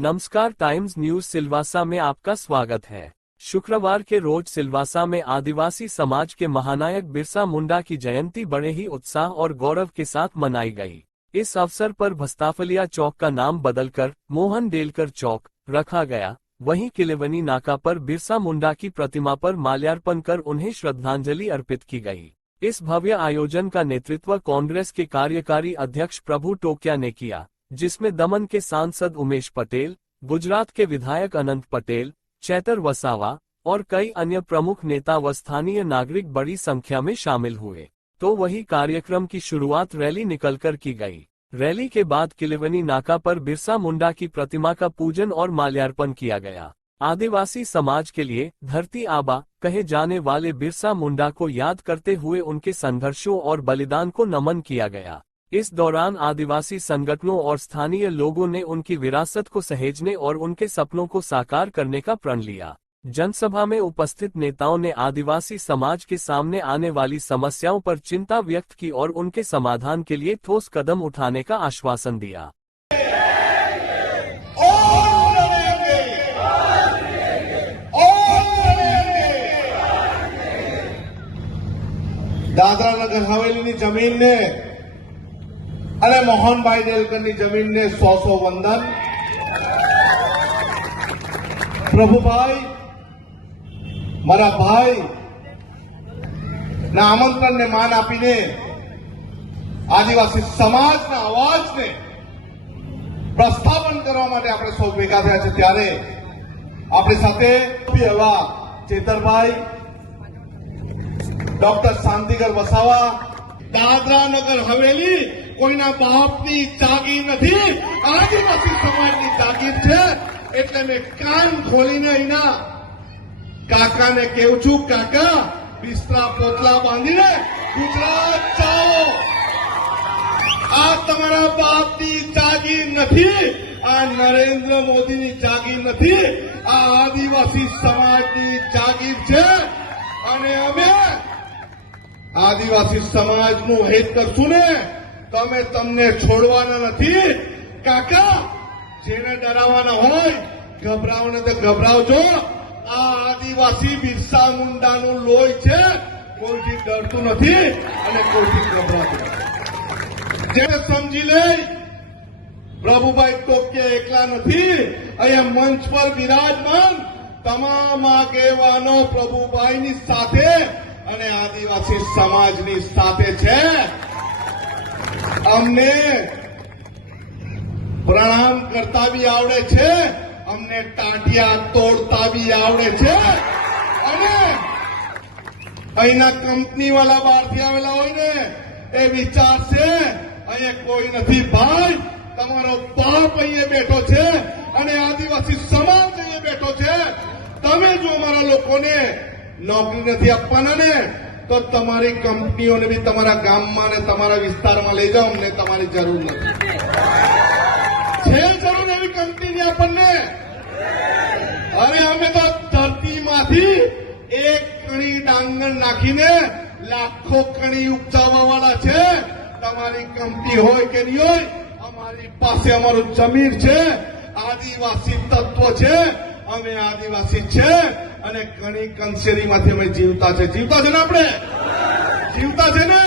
नमस्कार, times news Silvassa में आपका स्वागत है। शुक्रवार के रोज सिलवासा में आदिवासी समाज के महानायक बिरसा मुंडा की जयंती बड़े ही उत्साह और गौरव के साथ मनाई गई। इस अवसर पर भस्ताफलिया चौक का नाम बदलकर मोहन डेलकर चौक रखा गया। वहीं किलेवनी नाका पर बिरसा मुंडा की प्रतिमा पर माल्यार्पण कर उन्हें श्रद्धांजलि अर्पित की गई। इस भव्य आयोजन का नेतृत्व कांग्रेस के कार्यकारी अध्यक्ष प्रभु टोकिया ने किया, जिसमें दमन के सांसद उमेश पटेल, गुजरात के विधायक अनंत पटेल, चैतर वसावा और कई अन्य प्रमुख नेता व स्थानीय नागरिक बड़ी संख्या में शामिल हुए। तो वही कार्यक्रम की शुरुआत रैली निकलकर की गई। रैली के बाद किलेवनी नाका पर बिरसा मुंडा की प्रतिमा का पूजन और माल्यार्पण किया गया। आदिवासी समाज के लिए धरती आबा कहे जाने वाले बिरसा मुंडा को याद करते हुए उनके संघर्षों और बलिदान को नमन किया गया। इस दौरान आदिवासी संगठनों और स्थानीय लोगों ने उनकी विरासत को सहेजने और उनके सपनों को साकार करने का प्रण लिया। जनसभा में उपस्थित नेताओं ने आदिवासी समाज के सामने आने वाली समस्याओं पर चिंता व्यक्त की और उनके समाधान के लिए ठोस कदम उठाने का आश्वासन दिया। दादरा नगर हवेली की जमीन ने अरे मोहन भाई डेलकर की जमीन ने 100 वंदन। प्रभु भाई मारा भाई ना आमंत्रण ने मान आपीने आदिवासी समाज ना अवाज ने प्रस्थापन करवा माटे आपणे सौ भेगा थया छे। त्यारे आपणी साथे एवा चेतरभाई, डॉक्टर शांतिगर वसावा, दादरा नगर हवेली कोईना बापनी जागीर नथी, आदिवासी समाजनी जागीर छे। એટલે મેં કાન ખોલીને અહીંના કાકાને કહું છું, કાકા બિસ્તરા પોતલા બાંધીને ગુજરાત જાઓ। આ તમારા બાપની જાગીર નથી, આ નરેન્દ્ર મોદીની જાગીર નથી, આ આદિવાસી સમાજની જાગીર છે। અને અમે આદિવાસી સમાજનું હિત કરશું ને તો અમે તમને છોડવાના નથી। કાકા જેને ડરાવવાના હોય ગભરાવને તો ગભરાવજો। આ આદિવાસી બિરસા મુંડાનું લોહી છે, કોઈથી ડરતું નથી અને કોઈથી ગભરાતું નથી। જેને સમજી લે પ્રભુભાઈ ટોકે એકલા નથી। અહીંયા મંચ પર બિરાજમાન તમામ આગેવાનો પ્રભુભાઈની સાથે અને આદિવાસી સમાજની સાથે છે। અમને प्रणाम करता भी आवड़े छे, अमने टाटिया तोड़ता भी आवड़े छे। अने अहीना कंपनी वाला बारथी आवेला होय ने ए विचार से अहींया कोई नथी भाई, तमारो बाप अहींया बैठो छे अने आदिवासी समाज अहींया बैठो छे। तमे जो अमारा लोकोने नौकरी नथी आपवाना ने तो तमारी कंपनीओने भी तमारा गाममां ने तमारा विस्तारमां लई जाओ। अमने तमारी जरूर नथी। जरूर एवी कंपनी आपने अरे अमे तो धरती माथी एक कणी डांगर नाखीने लाखों कणी उपजावा वाला छे। तमारी कंपनी होय के नहीं होय, अमारी पासे अमारू जमीन छे, आदिवासी तत्व छे, अमे आदिवासी छे अने कणी कंसेरी माथी अमे जीवता छे। जीवता छे ने आपणे जीवता छे ने।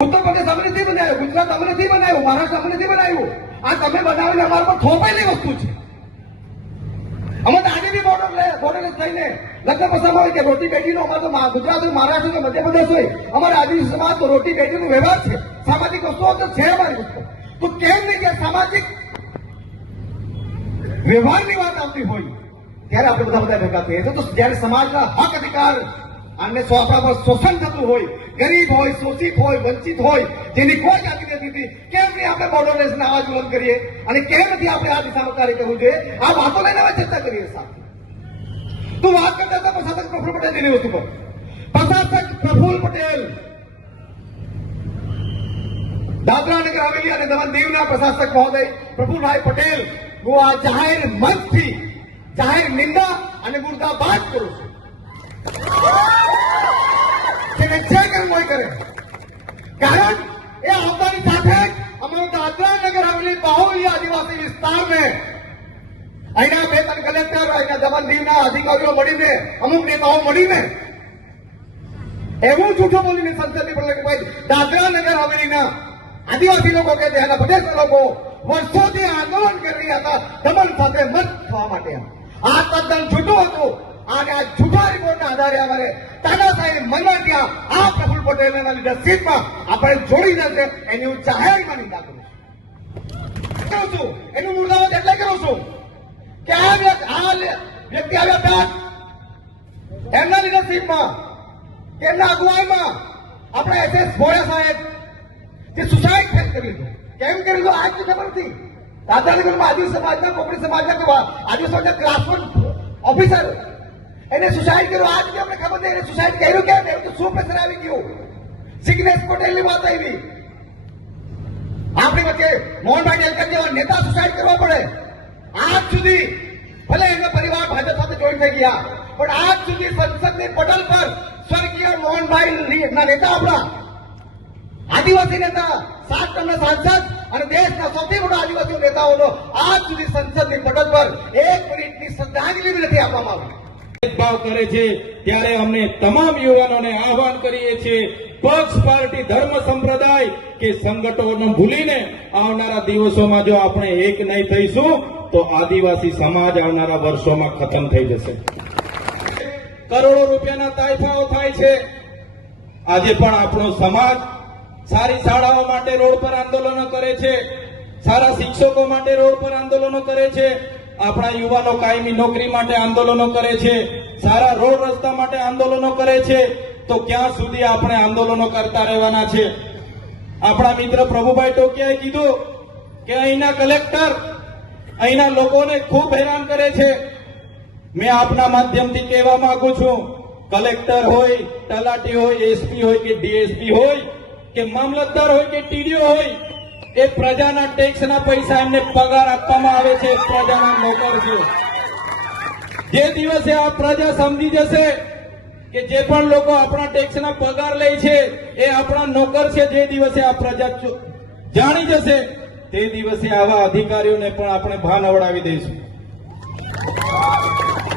उत्तर प्रदेश अमे नहीं बनायो, गुजरात अमे नहीं बनायो, महाराष्ट्र अमे नहीं बनायो। आ तमे बनावीने अमारा पर थोपायेली वस्तु छे। अमे तो आगे भी बोर्डरलेस थईने लग्न प्रसंग होय के रोटी बेटीनो अमारे तो गुजरात होय, महाराष्ट्र होय, मध्य प्रदेश होय, अमारे आदिवासी समाज तो रोटी बेटीनो व्यवहार छे। सामाजिक वस्तुओ तो छे अमारी वस्तु। तो केम नहीं के सामाजिक व्यवहारनी वात आवती होय त्यारे आपणे બધા ભેગા થઈએ છીએ। તો જ્યારે સમાજના હક અધિકાર અને આપણા પર શોષણ થતું હોય, ગરીબ હોય, શોષિત હોય, વંચિત હોય, જેની કોઈ જાતિ નથી, કેમ નહીં આપણે બોર્ડરલેસને અવાજ બુલંદ કરીએ અને કેમ નથી આપણે આ દિશામાં કાર્ય કરવું જોઈએ? આ વાતો લઈને હવે ચર્ચા કરીએ સાથે। તું વાત કરતા હતા પ્રશાસક પ્રફુલ પટેલની વસ્તુ પર। પ્રશાસક પ્રફુલ પટેલ દાદરા નગર હવેલી અને દમણ દીવના પ્રશાસક મહોદય પ્રફુલભાઈ પટેલ હું આ જાહેર મંચથી જાહેર નિંદા અને મુર્દાબાદ કરું છું। જે કરવું હોય કરે, કારણ એ આવતાની સાથે અમારા દાદરા નગર હવેલી બાહુલ્ય આદિવાસી વિસ્તાર में અહીંના બે ત્રણ કલેક્ટર, અહીંના દમણ દીવના અધિકારીઓ મળીને, અમુક નેતાઓ મળીને એવું જૂઠું બોલીને સંસદની પર કે ભાઈ દાદરા નગર હવેલીના આદિવાસી લોકો કે ત્યાંના પ્રદેશના લોકો વર્ષોથી આંદોલન કરી રહ્યા હતા દમણ સાથે મત થવા માટે. આ તદ્દન જૂઠું હતું અને આ જૂઠા રિપોર્ટના આધારે અમારે તાનાશાહી મનવાટિયા આ પ્રફુલ્લ પટેલના લીડરશીપમાં આપણે જોડીને છે એની હું જાહેરમાં નિંદા કરું છું. એનું મુર્દાબાદ એટલે કરું છું કે આ વ્યક્તિ આવ્યા બાદ એમના લીડરશીપમાં, એમના અગુવાઈમાં આપણે SS ભોળા સાહેબ જે સુસાઇડ ફેલ કરી દીધું. કેમ કરી દીધું આજ તો ખબર નથી. દાદાનગરમાં આદિવાસી સમાજના, કોપડી સમાજના આદિવાસી ક્લાસ 1 ઓફિસર એને સુસાઇડ કર્યું. આજ બી અમને ખબર નહીં એને સુસાઇડ કર્યું કેમ. એવું તો શું પ્રેશર આવી ગયું. સિગ્નેશ પટેલની વાત આવી. આપણી વચ્ચે મોહનભાઈ ડેલકર જેવા નેતા સુસાઇડ કરવા પડે. આજ સુધી ભલે એમનો પરિવાર ભાજપ સાથે જોઈન થઈ ગયા, પણ આજ સુધી સંસદની પટલ પર સ્વર્ગીય મોહનભાઈ ના નેતા, આપણા આદિવાસી નેતા, 7 ટર્મના સાંસદ અને દેશના સૌથી મોટા આદિવાસી નેતાઓનો આજ સુધી સંસદની પટલ પર 1 મિનિટની શ્રદ્ધાંજલિ નથી આપવામાં આવી. ભેદભાવ કરે છે ત્યારે અમને તમામ યુવાનોને આહવાન કરીએ છીએ, પક્ષ, પાર્ટી, ધર્મ, સંપ્રદાય કે સંગઠનો ભૂલીને આવનારા દિવસોમાં જો આપણે એક નહીં થઈશું તો આદિવાસી સમાજ આવનારા વર્ષોમાં ખતમ થઈ જશે. કરોડો રૂપિયાના તાઇફાઓ થાય છે. આજે પણ આપણો સમાજ સારી શાળાઓ માટે રોડ પર આંદોલનો કરે છે, સારા શિક્ષકો માટે રોડ પર આંદોલનો કરે છે, આપણા યુવાનો કાયમી નોકરી માટે આંદોલનો કરે છે, સારા રોડ રસ્તા માટે આંદોલનો કરે છે. તો ક્યાં સુધી આપણે આંદોલનો કરતા રહેવાના છે? આપણા મિત્ર પ્રભુભાઈ ટોકિયાએ કીધું કે અહીંના કલેક્ટર અહીંના લોકોને ખૂબ હેરાન કરે છે. મેં આપના માધ્યમથી કહેવા માંગુ છું, કલેક્ટર હોય, તલાટી હોય, SP હોય કે DSP હોય કે મામલતદાર હોય કે TDO હોય, એ પ્રજાના ટેક્સના પૈસા એમને પગાર આપવામાં આવે છે, પ્રજાના નોકર છે. જે દિવસે આ પ્રજા સમજી જશે કે જે પણ લોકો આપણા ટેક્સના પગાર લે છે એ આપણા નોકર છે, જે દિવસે આ પ્રજા જાણી જશે તે દિવસે આવા અધિકારીઓને પણ આપણે ભાન અવડાવી દઈશું.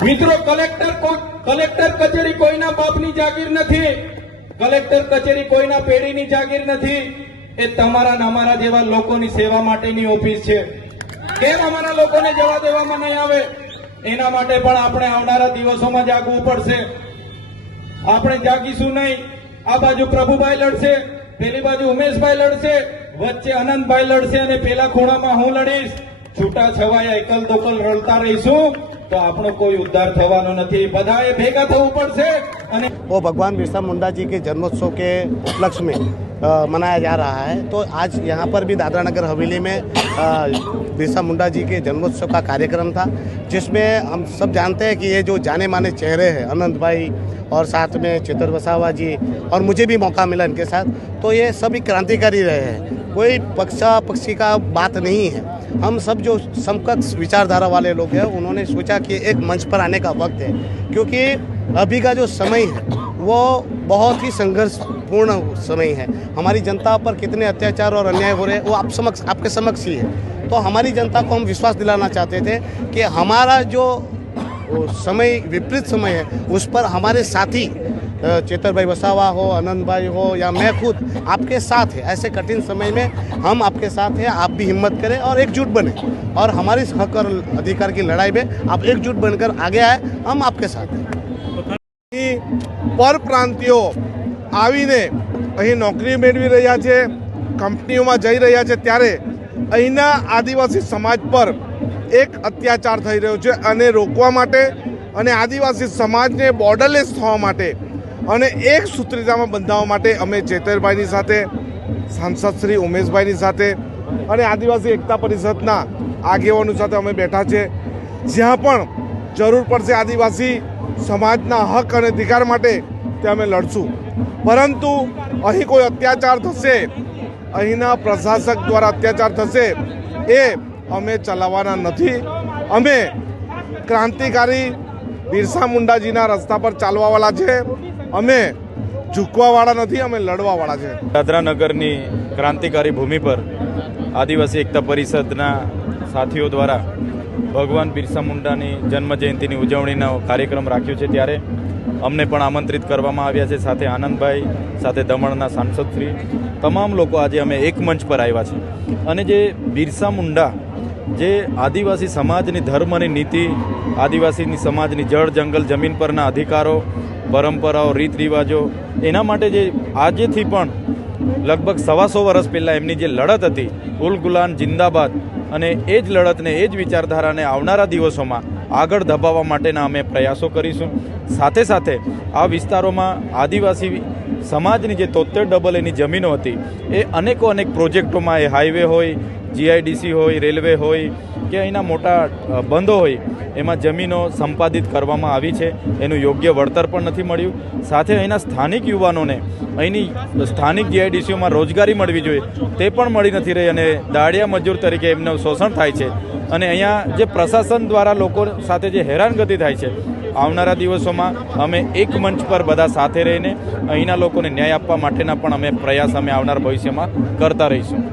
મિત્રો, કલેક્ટર કચેરી કોઈના બાપની જાગીર નથી. કલેક્ટર કચેરી કોઈના પેઢીની જાગીર નથી. એ તમારા ને અમારા જેવા લોકોની સેવા માટેની ઓફિસ છે. કેમ અમારા લોકોને જવા દેવામાં નહીં આવે? એના માટે પણ આપણે આવનારા દિવસોમાં જાગવું પડશે. આપણે જાગીશું નહીં. આ બાજુ પ્રભુભાઈ લડશે, પેલી બાજુ ઉમેશભાઈ લડશે, વચ્ચે અનંતભાઈ લડશે અને પેલા ખૂણામાં હું લડીશ. છૂટા છવાયા એકલ દોકલ રડતા રહીશું तो આપણો કોઈ ઉદ્ધાર થવાનો નથી. બધાએ ભેગા થવું પડશે. અને वो भगवान बिरसा मुंडा जी के जन्मोत्सव के उपलक्ष्य में मनाया जा रहा है। तो आज यहाँ पर भी दादरा नगर हवेली में बिरसा मुंडा जी के जन्मोत्सव का कार्यक्रम था, जिसमें हम सब जानते हैं कि ये जो जाने माने चेहरे हैं अनंत भाई और साथ में चेतर वसावा जी, और मुझे भी मौका मिला इनके साथ, तो ये सभी क्रांतिकारी रहे हैं। कोई पक्षी का बात नहीं है। हम सब जो समकक्ष विचारधारा वाले लोग हैं, उन्होंने सोचा कि एक मंच पर आने का वक्त है, क्योंकि अभी का जो समय है वो बहुत ही संघर्षपूर्ण समय है। हमारी जनता पर कितने अत्याचार और अन्याय हो रहे हैं वो आपके समक्ष ही है। तो हमारी जनता को हम विश्वास दिलाना चाहते थे कि हमारा जो समय विपरीत समय है उस पर हमारे साथी चेतर भाई वसावा हो, आनंद भाई हो या मैं खुद आपके साथ है। ऐसे कठिन समय में हम आपके साथ हैं। आप भी हिम्मत करें और एकजुट बने, और हमारी हक और अधिकार की लड़ाई में आप एकजुट बनकर आगे आए। हम आपके साथ हैं। પરપ્રાંતિયો આવીને અહીં નોકરી મેળવી રહ્યા છે, કંપનીઓમાં જઈ રહ્યા છે, ત્યારે અહીંના આદિવાસી સમાજ પર એક અત્યાચાર થઈ રહ્યો છે, અને રોકવા માટે અને આદિવાસી સમાજને બોર્ડરલેસ થવા માટે અને એક સૂત્રતામાં બંધાવવા માટે અમે ચેતરભાઈની સાથે, સાંસદ શ્રી ઉમેશભાઈની સાથે અને આદિવાસી એકતા પરિષદના આગેવાનો સાથે અમે બેઠા છે. જ્યાં પણ જરૂર પડશે આદિવાસી સમાજના હક અને અધિકાર માટે તે અમે લડશું. પરંતુ અહીં કોઈ અત્યાચાર થશે, અહીંના પ્રશાસક દ્વારા અત્યાચાર થશે, એ અમે ચલાવવાના નથી. અમે ક્રાંતિકારી બિરસા મુંડાજીના રસ્તા પર ચાલવાવાળા છે. અમે ઝૂકવાવાળા નથી, અમે લડવાવાળા છે. દાદરા નગરની ક્રાંતિકારી ભૂમિ પર આદિવાસી એકતા પરિષદના સાથીઓ દ્વારા ભગવાન બિરસા મુંડાની જન્મજયંતિની ઉજવણીનો કાર્યક્રમ રાખ્યો છે, ત્યારે અમને પણ આમંત્રિત કરવામાં આવ્યા છે. સાથે આનંદભાઈ, સાથે દમણના સાંસદશ્રી, તમામ લોકો આજે અમે એક મંચ પર આવ્યા છે. અને જે બિરસા મુંડા જે આદિવાસી સમાજની ધર્મની નીતિ, આદિવાસીની સમાજની જળ જંગલ જમીન પરના અધિકારો, પરંપરાઓ, રીત રિવાજો, એના માટે જે આજેથી પણ લગભગ 125 વર્ષ પહેલાં એમની જે લડત હતી, ઉલ ગુલાન જિંદાબાદ, અને એ જ લડતને, એ જ વિચારધારાને આવનારા દિવસોમાં આગળ ધપાવવા માટેના અમે પ્રયાસો કરીશું. સાથે સાથે આ વિસ્તારોમાં આદિવાસી સમાજની જે 73 એની જમીનો હતી, એ અનેક પ્રોજેક્ટોમાં, એ હાઈવે હોય, જીઆઈડીસી હોય, રેલવે હોય કે અહીંના મોટા બંધો હોય, એમાં જમીનો સંપાદિત કરવામાં આવી છે. એનું યોગ્ય વળતર પણ નથી મળ્યું. સાથે અહીંના સ્થાનિક યુવાનોને અહીંની સ્થાનિક જીઆઈડીસીઓમાં રોજગારી મળવી જોઈએ, તે પણ મળી નથી રહી, અને દાળિયા મજૂર તરીકે એમનું શોષણ થાય છે. અને અહીંયા જે પ્રશાસન દ્વારા લોકો સાથે જે હેરાનગતિ થાય છે, આવનારા દિવસોમાં અમે એક મંચ પર બધા સાથે રહીને અહીંના લોકોને ન્યાય આપવા માટેના પણ અમે પ્રયાસ આવનાર ભવિષ્યમાં કરતા રહીશું.